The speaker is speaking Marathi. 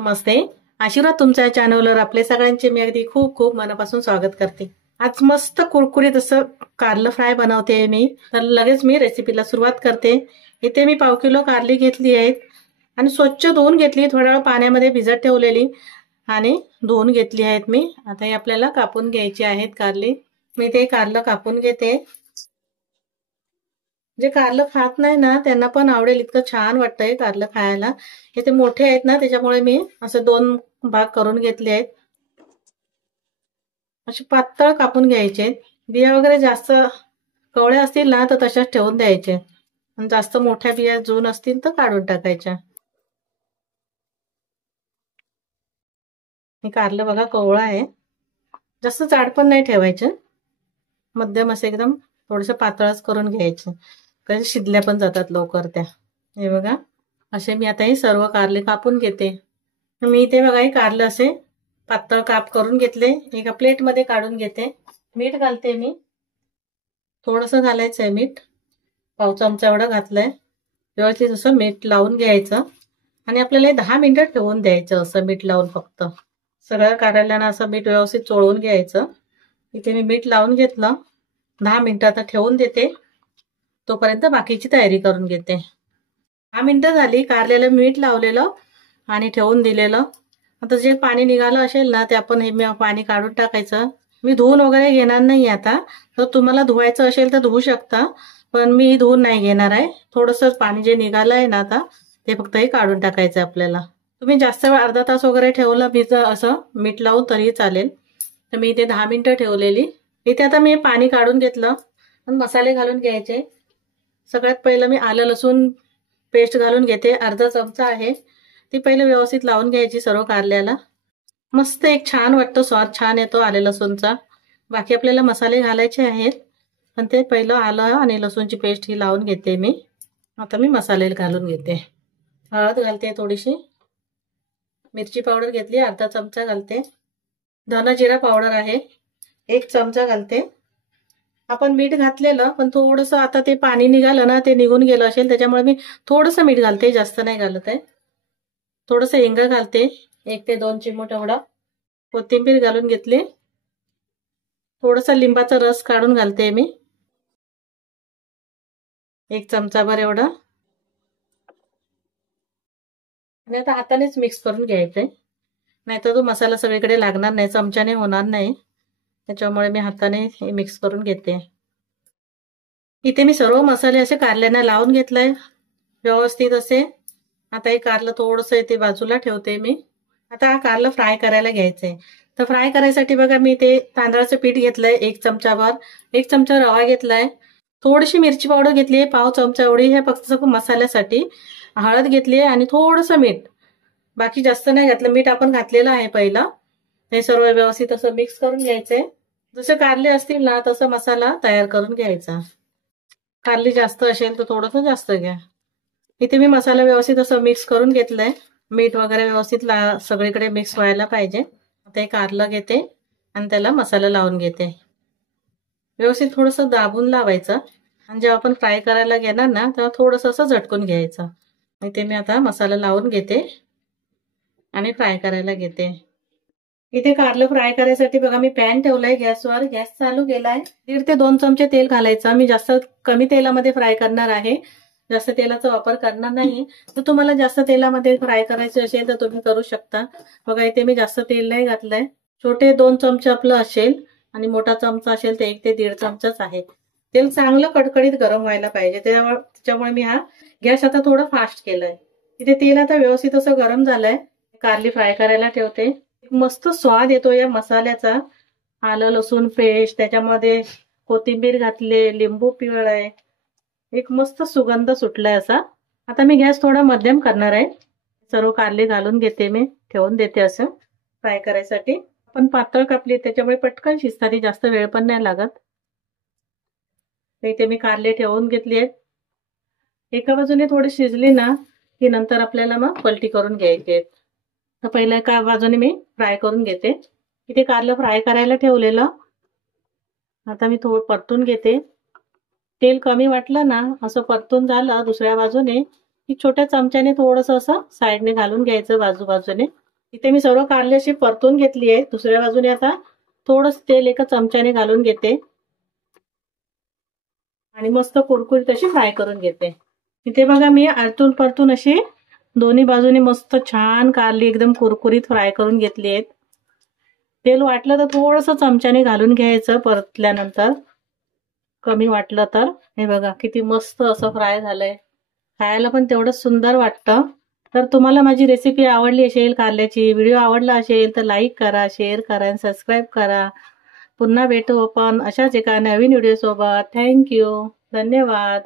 नमस्ते. आशीर्वाद तुमच्या चॅनलवर आपले सगळ्यांचे मी अगदी खूप खूप मनापासून स्वागत करते. आज मस्त कुरकुरीत असं कारलं फ्राय बनवते मी. तर लगेच मी रेसिपीला सुरुवात करते. इथे मी 1/2 किलो कारली घेतली आहेत आणि स्वच्छ धुवून घेतली, थोडा वेळ पाण्यामध्ये भिजत ठेवलेली आणि धुवून घेतली आहेत मी. आता हे आपल्याला कापून घ्यायची आहेत कारली. मी ते कारलं कापून घेते. जे कारलं खात नाही ना त्यांना पण आवडेल इतकं छान वाटतंय कारलं खायला. हे ते मोठे आहेत ना त्याच्यामुळे मी असं 2 भाग करून घेतले आहेत. असे पातळ कापून घ्यायचे. बिया वगैरे जास्त कवळ्या असतील ना तर तशाच ठेवून द्यायचे आणि जास्त मोठ्या बिया जून असतील तर काढून टाकायच्या. हे कारलं बघा कवळं आहे. जास्त जाड पण नाही ठेवायचं, मध्यम असं एकदम थोडंसं पातळच करून घ्यायचं, कारण शिजल्या पण जातात लवकर त्या. हे बघा असे मी आता हे सर्व कारले कापून घेते. मी इथे बघा हे कारले असे पातळ काप करून घेतले. एका प्लेट मध्ये काढून घेते. मीठ घालते मी, थोडंसं घालायचं आहे मीठ, 1/2 चमचा एवढं घातलंय. व्यवस्थित असं मीठ लावून घ्यायचं आणि आपल्याला 10 मिनिटं ठेवून द्यायचं असं मीठ लावून. फक्त सगळ्या कारल्याना असं मीठ व्यवस्थित चोळून घ्यायचं. इथे मी मीठ लावून घेतलं. 10 मिनिटं आता ठेवून देते, तोपर्यंत बाकीची तयारी करून घेते. 10 मिनिटं झाली, कारल्याला मीठ लावलेलं आणि ठेवून दिलेलं. आता जे पाणी निघालं असेल ना ते आपण हे पाणी काढून टाकायचं. मी धुवून वगैरे घेणार नाही आता, तर तुम्हाला धुवायचं असेल तर धुवू शकता, पण मी धुवून नाही घेणार आहे. थोडंसं पाणी जे निघालं आहे ना आता ते फक्त हे काढून टाकायचं आपल्याला. तुम्ही जास्त वेळ अर्धा तास वगैरे ठेवलं असं मीठ लावून तरी चालेल. तर मी इथे 10 मिनिटं ठेवलेली. इथे आता मी पाणी काढून घेतलं आणि मसाले घालून घ्यायचे. सगळ्यात पहिलं मी आलं लसूण पेस्ट घालून घेते. अर्धा चमचा आहे, ती पहिले व्यवस्थित लावून घ्यायची सर्व कारल्याला. मस्त एक छान वाटतं, स्वाद छान येतो आले लसूणचा. बाकी आपल्याला मसाले घालायचे आहेत, पण ते पहिलं आलं आणि लसूणची पेस्ट ही लावून घेते मी. आता मी मसाले घालून घेते. हळद घालते थोडीशी, मिरची पावडर घेतली अर्धा चमचा घालते. धना जिरा पावडर आहे 1 चमचा घालते. आपण मीठ घातलेलं, पण थोडंसं आता ते पाणी निघालं ना ते निघून गेलं असेल त्याच्यामुळे मी थोडंसं मीठ घालते, जास्त नाही घालत आहे. थोडंसं हिंग घालते, 1 ते 2 चिमूट एवढा. कोथिंबीर घालून घेतली. थोडंसं लिंबाचा रस काढून घालते मी, 1 चमचाभर एवढा. आणि आता हातानेच मिक्स करून घ्यायचंय, नाहीतर तो मसाला सगळीकडे लागणार नाही, चमच्याने होणार नाही. त्याच्यामुळे मी हाताने हे मिक्स करून घेते. इथे मी सर्व मसाले असे कारल्यांना लावून घेतलाय व्यवस्थित असे. आता हे कारलं थोडंसं इथे बाजूला ठेवते मी. आता हा कारलं फ्राय करायला घ्यायचंय. तर फ्राय करायसाठी बघा मी ते तांदळाचं पीठ घेतलंय 1 चमचाभर, 1 चमचा रवा घेतलाय, थोडीशी मिरची पावडर घेतली 1/2 चमचा एवढी, हे फक्त मसाल्यासाठी. हळद घेतली आणि थोडंसं मीठ, बाकी जास्त नाही घातलं. मीठ आपण घातलेलं आहे पहिला. हे सर्व व्यवस्थित असं मिक्स करून घ्यायचंय. जसे कारले असतील ना तसा मसाला तयार करून घ्यायचा. कारली जास्त असेल तर थोडंसं जास्त घ्या. इथे मी मसाला व्यवस्थित असं मिक्स करून घेतलंय. मीठ वगैरे व्यवस्थित सगळीकडे मिक्स व्हायला पाहिजे. आता हे कारलं घेते आणि त्याला मसाला लावून घेते. व्यवस्थित थोडंसं दाबून लावायचं आणि जेव्हा आपण फ्राय करायला घेणार ना तेव्हा थोडंसं असं झटकून घ्यायचं. इथे मी आता मसाला लावून घेते आणि फ्राय करायला घेते. इथे कारलं फ्राय करायसाठी बघा मी पॅन ठेवलाय गॅसवर. गॅस चालू केलाय. 1.5 ते 2 चमचे तेल घालायचं. मी जास्त कमी तेलामध्ये फ्राय करणार आहे, जास्त तेलाचा वापर करणार नाही. तर तुम्हाला जास्त तेलामध्ये फ्राय करायचे असेल तर तुम्ही करू शकता. बघा इथे मी जास्त तेल नाही घातलंय. छोटे 2 चमचे आपलं असेल आणि मोठा चमचा असेल तर 1 ते 1.5 चमचाच आहे. तेल चांगलं कडकडीत गरम व्हायला पाहिजे, त्याच्यामुळे मी हा गॅस आता थोडा फास्ट केलाय. इथे तेल आता व्यवस्थित असं गरम झालंय. कारली फ्राय करायला ठेवते. मस्त स्वाद येतो या मसाल्याचा. आलं लसूण पेस्ट, त्याच्यामध्ये कोथिंबीर घातले, लिंबू पिळलाय, एक मस्त सुगंध सुटलाय असा. आता मी गॅस थोडा मध्यम करणार आहे. सर्व कारले घालून घेते मी, ठेवून देते असं फ्राय करायसाठी. पण पातळ कापली त्याच्यामुळे पटकन शिजतात, जास्त वेळ पण नाही लागत. इथे मी कारले ठेवून घेतली आहेत. एका बाजूने थोडी शिजली ना की नंतर आपल्याला मग पलटी करून घ्यायची आहे. तर पहिल्या एका बाजूने मी फ्राय करून घेते. इथे कारलं फ्राय करायला ठेवलेलं. आता मी थोडं परतून घेते. तेल कमी वाटलं ना असं परतून झालं दुसऱ्या बाजूने की छोट्या चमच्याने थोडंसं असं साईडने घालून घ्यायचं बाजूबाजूने. इथे मी सर्व कारली अशी परतून घेतली आहे. दुसऱ्या बाजूने आता थोडंसं तेल एका चमच्याने घालून घेते आणि मस्त कुरकुरीत अशी फ्राय करून घेते. इथे बघा मी आलतून परतून अशी दोन्ही बाजूने मस्त छान कारली एकदम कुरकुरीत फ्राय करून घेतली आहेत. तेल वाटलं तर थोडंसं चमच्याने घालून घ्यायचं परतल्यानंतर, कमी वाटलं तर. हे बघा किती मस्त असं फ्राय झालंय, खायला पण तेवढंच सुंदर वाटतं. तर तुम्हाला माझी रेसिपी आवडली असेल कारल्याची, व्हिडिओ आवडला असेल तर लाईक करा, शेअर करा आणि सबस्क्राईब करा. पुन्हा भेटू आपण अशाच एका नवीन व्हिडिओ सोबत. थँक्यू, धन्यवाद.